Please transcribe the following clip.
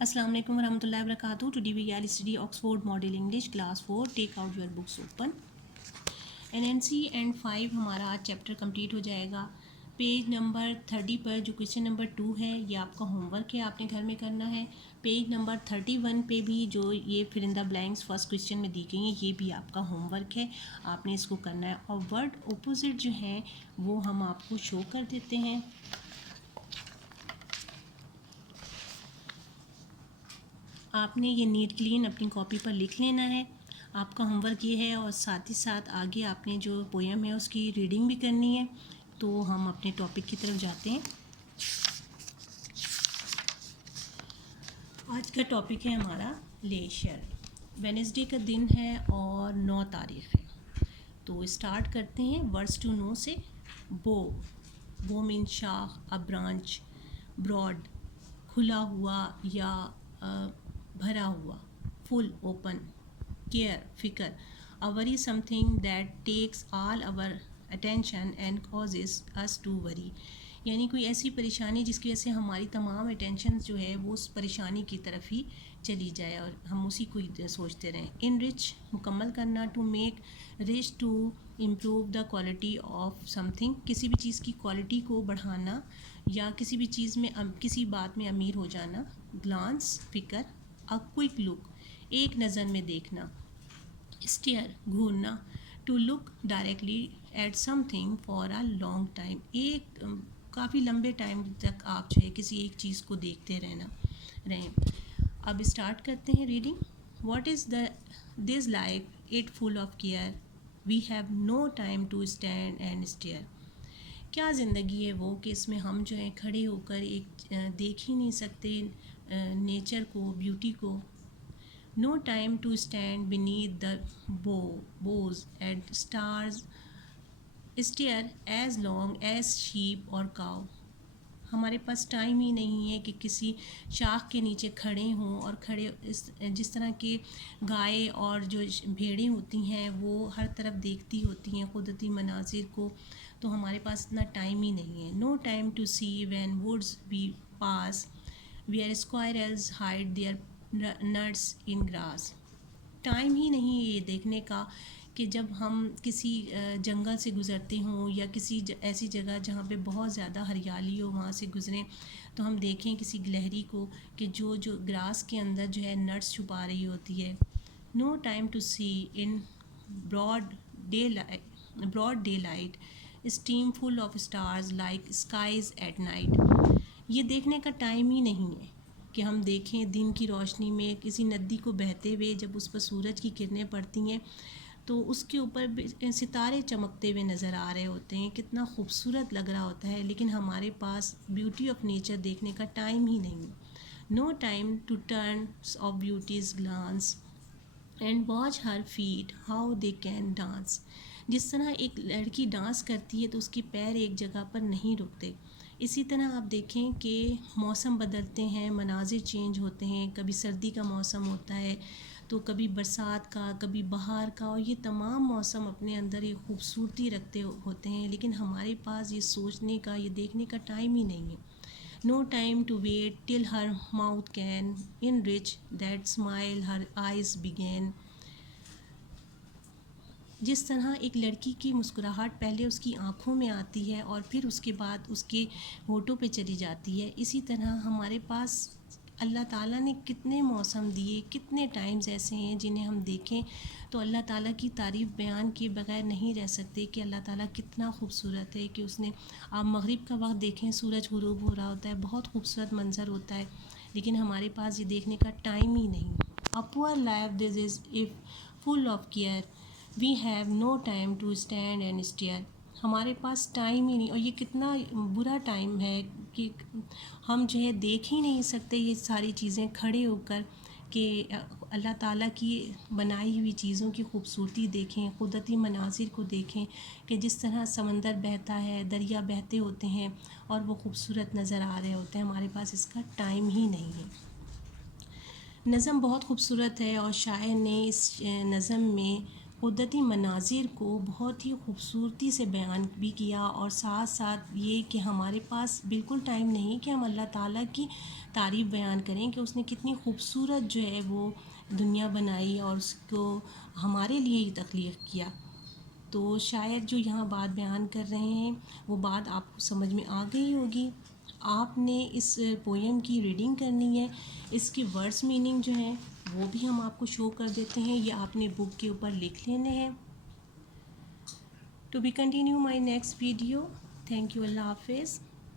Assalamu alaikum warahmatullahi wabarakatuh. Today we are study Oxford Model English Class 4. Take out your books open. NNC and 5 हमारा आज chapter complete हो जाएगा. Page number 30 पर जो question number 2 है ये आपका होमवर्क है, आपने घर में करना है. पेज नंबर 31 पे भी जो ये fill in the blanks first question में दी गई हैं ये भी आपका होमवर्क है, आपने इसको करना है. और वर्ड ऑपोजिट जो हैं वो हम आपको शो कर देते हैं. आपने ये नीट क्लीन अपनी कॉपी पर लिख लेना है. आपका होमवर्क ये है और साथ ही साथ आगे आपने जो पोएम है उसकी रीडिंग भी करनी है. तो हम अपने टॉपिक की तरफ जाते हैं. आज का टॉपिक है हमारा लेशर. वेडनेसडे का दिन है और 9 तारीख़ है. तो स्टार्ट करते हैं वर्ड्स टू नो से. बो मीन शाख, अ ब्रांच. ब्रॉड खुला हुआ या भरा हुआ. Full open. केयर फिकर. A worry something that takes all our attention and causes us to worry. यानी कोई ऐसी परेशानी जिसकी वजह से हमारी तमाम अटेंशन जो है वो उस परेशानी की तरफ ही चली जाए और हम उसी को ही सोचते रहें. इन रिच मुकम्मल करना. To make rich, to improve the quality of something. किसी भी चीज़ की क्वालिटी को बढ़ाना या किसी भी चीज़ में किसी बात में अमीर हो जाना. ग्लांस फिकर. अ क्विक लुक एक नज़र में देखना. स्टेयर घूरना. To look directly at something for a long time एक काफ़ी लंबे टाइम तक आप जो है किसी एक चीज़ को देखते रहें. अब स्टार्ट करते हैं reading. What is this life it full of care. We have no time to stand and stare. क्या ज़िंदगी है वो कि इसमें हम जो है खड़े होकर एक देख ही नहीं सकते नेचर को, ब्यूटी को. No time to stand beneath the boughs and stars. Stare as long as sheep और काव. हमारे पास टाइम ही नहीं है कि किसी शाख के नीचे खड़े हों और जिस तरह के गाय और जो भेड़ें होती हैं वो हर तरफ देखती होती हैं कुदरती मनाजिर को. तो हमारे पास इतना टाइम ही नहीं है. No time to see when woods be pass where squirrels hide their nuts in grass. Time ही नहीं है ये देखने का कि जब हम किसी जंगल से गुज़रते हों या किसी ऐसी जगह जहाँ पे बहुत ज़्यादा हरियाली हो वहाँ से गुज़रें तो हम देखें किसी गिलहरी को कि जो ग्रास के अंदर जो है नट्स छुपा रही होती है. No time to see in broad daylight steam full of stars like skies at night. ये देखने का टाइम ही नहीं है कि हम देखें दिन की रोशनी में किसी नदी को बहते हुए जब उस पर सूरज की किरणें पड़ती हैं तो उसके ऊपर सितारे चमकते हुए नज़र आ रहे होते हैं, कितना खूबसूरत लग रहा होता है. लेकिन हमारे पास ब्यूटी ऑफ नेचर देखने का टाइम ही नहीं. No time to turn of beauty's glance and watch her feet how they can dance. जिस तरह एक लड़की डांस करती है तो उसके पैर एक जगह पर नहीं रुकते, इसी तरह आप देखें कि मौसम बदलते हैं, मनाजिर चेंज होते हैं. कभी सर्दी का मौसम होता है तो कभी बरसात का, कभी बहार का, और ये तमाम मौसम अपने अंदर ये खूबसूरती रखते होते हैं. लेकिन हमारे पास ये सोचने का, ये देखने का टाइम ही नहीं है. No time to wait till her mouth can enrich that smile her eyes began. जिस तरह एक लड़की की मुस्कुराहट पहले उसकी आँखों में आती है और फिर उसके बाद उसके होठों पे चली जाती है, इसी तरह हमारे पास अल्लाह ताला ने कितने मौसम दिए, कितने टाइम्स ऐसे हैं जिन्हें हम देखें तो अल्लाह ताला की तारीफ़ बयान किए बगैर नहीं रह सकते कि अल्लाह ताला कितना खूबसूरत है. कि उसने आप मगरिब का वक्त देखें, सूरज गुरूब हो रहा होता है, बहुत खूबसूरत मंजर होता है, लेकिन हमारे पास ये देखने का टाइम ही नहीं. A poor life this is if full of care we have no time to stand and stare. हमारे पास टाइम ही नहीं, और ये कितना बुरा टाइम है कि हम जो है देख ही नहीं सकते ये सारी चीज़ें खड़े होकर कि अल्लाह ताला की बनाई हुई चीज़ों की खूबसूरती देखें, कुदरती मनाजिर को देखें कि जिस तरह समंदर बहता है, दरिया बहते होते हैं और वो खूबसूरत नज़र आ रहे होते हैं. हमारे पास इसका टाइम ही नहीं है. नज़म बहुत खूबसूरत है और शायर ने इस नज़म में قدرتی مناظر کو بہت ہی خوبصورتی سے بیان بھی کیا، اور ساتھ ساتھ یہ کہ ہمارے پاس بالکل ٹائم نہیں کہ ہم اللہ تعالیٰ کی تعریف بیان کریں کہ اس نے کتنی خوبصورت جو ہے وہ دنیا بنائی اور اس کو ہمارے لیے ہی تخلیق کیا۔ تو شاید جو یہاں بات بیان کر رہے ہیں وہ بات آپ کو سمجھ میں آ گئی ہوگی۔ آپ نے اس پویم کی ریڈنگ کرنی ہے، اس کے ورڈس میننگ جو ہیں وہ بھی ہم آپ کو شو کر دیتے ہیں، یہ آپ نے بک کے اوپر لکھ لینے ہیں۔ To be continue my next video. Thank you, اللہ حافظ۔